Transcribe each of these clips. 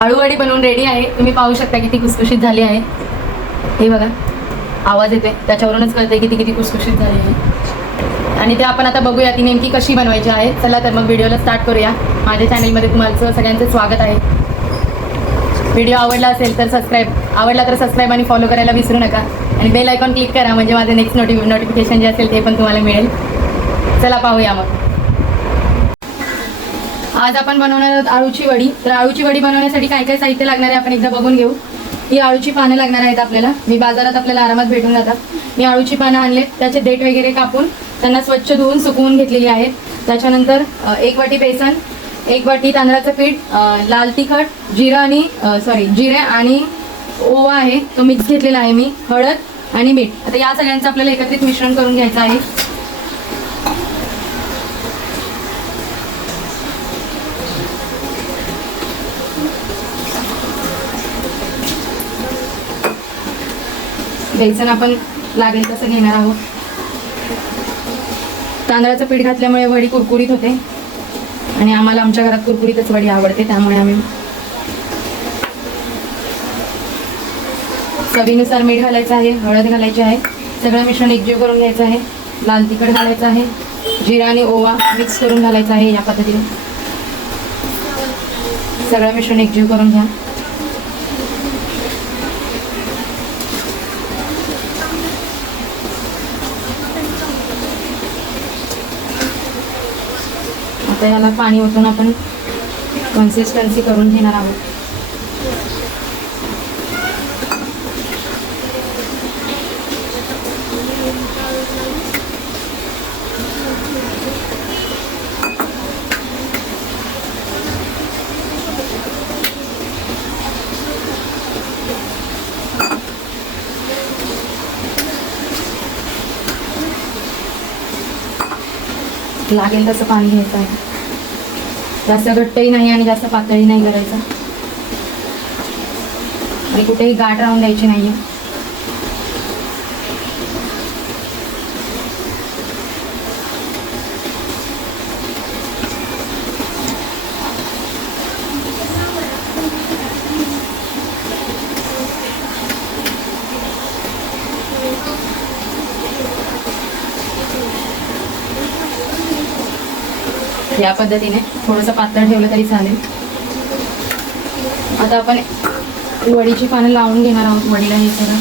आळूवडी बनवून रेडी आहे. तुम्ही पाहू शकता किती खुसखुशीत झाली आहे. हे बघा आवाज येते त्याच्यावरूनच कळते किती किती खुसखुशीत झाली आहे. आणि ते आपण आता बघूया ती नेमकी कशी बनवायची आहे. चला तर मग व्हिडिओला स्टार्ट करूया. माझ्या चॅनलमध्ये तुम्हाला सगळ्यांचं स्वागत आहे. व्हिडिओ आवडला असेल तर सबस्क्राईब आणि फॉलो करायला विसरू नका. आणि बेल आयकॉन क्लिक करा म्हणजे माझं नेक्स्ट नोटिफिकेशन जे असेल ते पण तुम्हाला मिळेल. चला पाहूया मग. आज आपण बनवणार आहोत आळूची वडी. तर आळूची वडी बनवण्यासाठी काय काय साहित्य लागणार आहे आपण एकदा बघून घेऊ. ही आळूची पानं लागणार आहेत आपल्याला. मी बाजारात आपल्याला आरामात भेटून जातात. मी आळूची पानं आणले, त्याचे देठ वगैरे कापून त्यांना स्वच्छ धुवून सुकवून घेतलेली आहेत. त्याच्यानंतर 1 वाटी बेसन, 1 वाटी तांदळाचं पीठ, लाल तिखट, जिरे आणि ओवा आहे तो मिक्स घेतलेला आहे मी, हळद आणि मीठ. आता या सगळ्यांचं आपल्याला एकत्रित मिश्रण करून घ्यायचं आहे. बेसन आपण लागेल तसं घेणार आहोत. तांदळाचं पीठ घातल्यामुळे वडी कुरकुरीत होते आणि आम्हाला आमच्या घरात कुरकुरीतच वडी आवडते, त्यामुळे आम्ही चवीनुसार मीठ घालायचं आहे, हळद घालायची आहे. सगळं मिश्रण एकजीव करून घ्यायचं आहे. लाल तिखट घालायचं आहे, जिरा आणि ओवा मिक्स करून घालायचं आहे. या पद्धतीने सगळं मिश्रण एकजीव करून घ्या. आता याला पाणी ओतून आपण कन्सिस्टन्सी करून घेणार आहोत. लागेल तसं पाणी घ्यायचं आहे. जास्त घट्टही नाही आणि जास्त पातळही नाही करायचं आणि कुठेही गाठ राहून द्यायची नाहीये. या पद्धतीने थोडंसं पातळ ठेवलं तरी चालेल. आता आपण वडीची पानं लावून घेणार आहोत वडीला. हे सगळं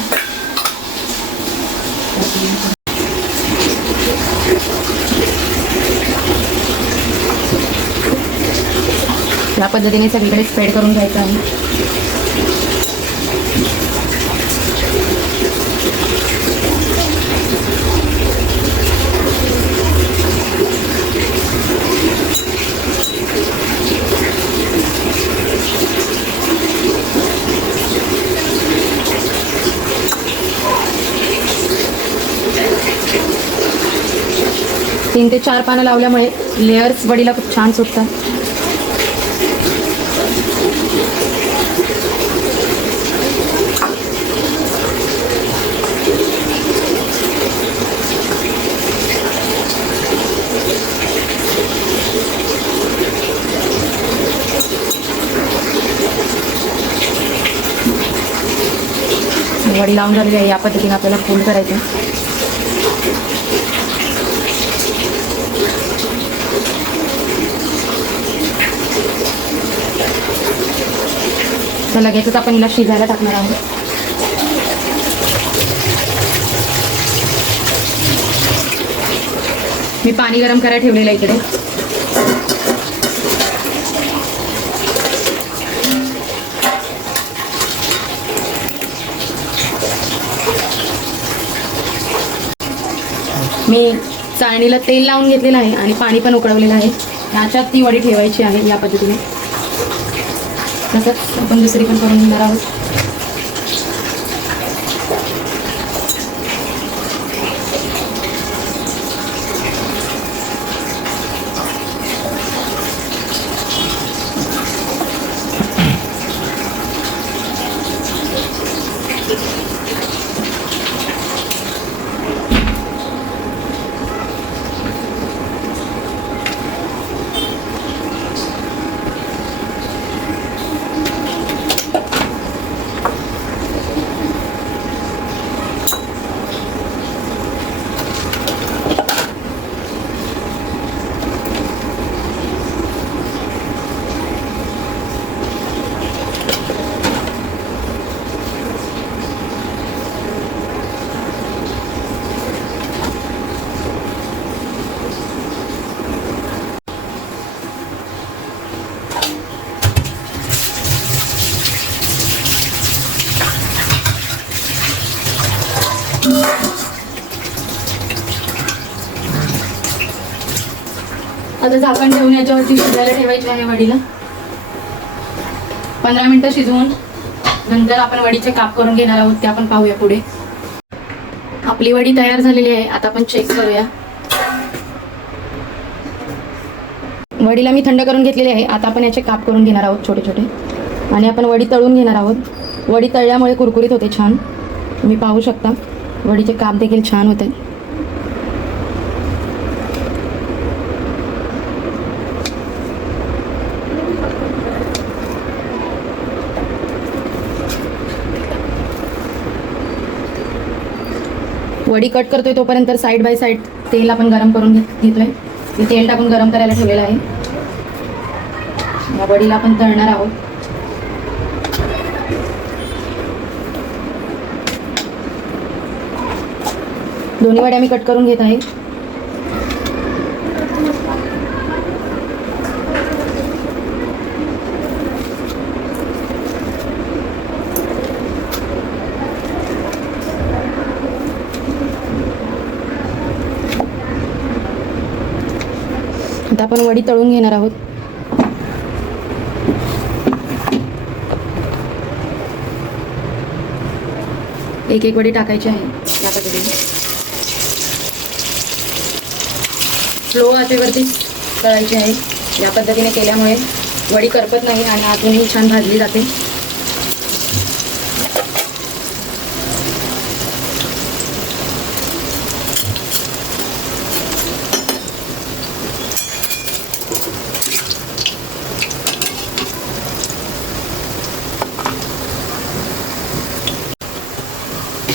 या पद्धतीने सगळीकडे स्प्रेड करून घ्यायचं आहे. तीन ते 4 पानं लावल्यामुळे लेयर्स वडीला खूप छान सुटतात. वडी लावून झालेली आहे. या पद्धतीने आपल्याला फोल्ड करायचं. तर लगेचच आपण हिला शिजायला टाकणार आहोत. मी पाणी गरम करायला ठेवलेलं इकडे. मी चाळणीला तेल लावून घेतलेलं आहे आणि पाणी पण उकळवलेलं आहे. याच्यात ती वडी ठेवायची आहे. या पद्धतीने तसंच आपण दुसरी पण करून घेणार आहोत. आता झाकण ठेवून याच्यावरती शिजायला ठेवायची आहे वडीला. 15 मिनिटं शिजवून नंतर आपण वडीचे काप करून घेणार आहोत, ते आपण पाहूया पुढे. आपली वडी तयार झालेली आहे. आता आपण चेक करूया. वडीला मी थंड करून घेतलेली आहे. आता आपण याचे काप करून घेणार आहोत छोटे छोटे, आणि आपण वडी तळून घेणार आहोत. वडी तळल्यामुळे कुरकुरीत होते छान. तुम्ही पाहू शकता वडीचे काप देखील छान होते. वडी कट करतोय तोपर्यंत साईड बाय साईड तेल आपण गरम करून घेतोय. मी तेल टाकून गरम करायला ठेवलेलं आहे. या वडीला आपण तळणार आहोत. दोन्ही वड्या मी कट करून घेत आहे. आता आपण वडी तळून घेणार आहोत. एक एक वडी टाकायची आहे या पद्धतीने. स्लो आचेवरती तळायची आहे. या पद्धतीने केल्यामुळे वडी करपत नाही आणि आतूनही छान भाजली जाते.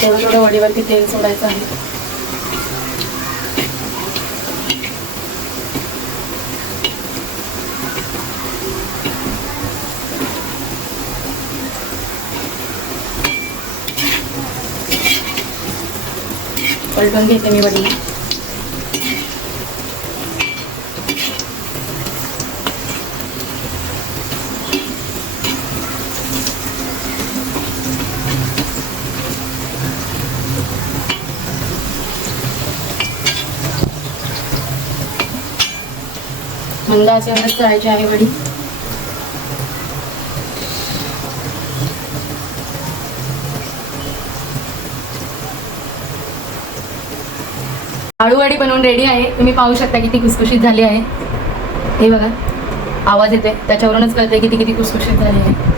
थोडं थोडं वडीवरती तेल सोडायचं आहे. पलटून घेते मी वडी. मंद आचेवरच तळायची आहे वडी. आळू वडी बनवून रेडी आहे. तुम्ही पाहू शकता किती खुसखुशीत झाली आहे. हे बघा आवाज येते, त्याच्यावरूनच कळते किती किती खुसखुशीत झाली आहे.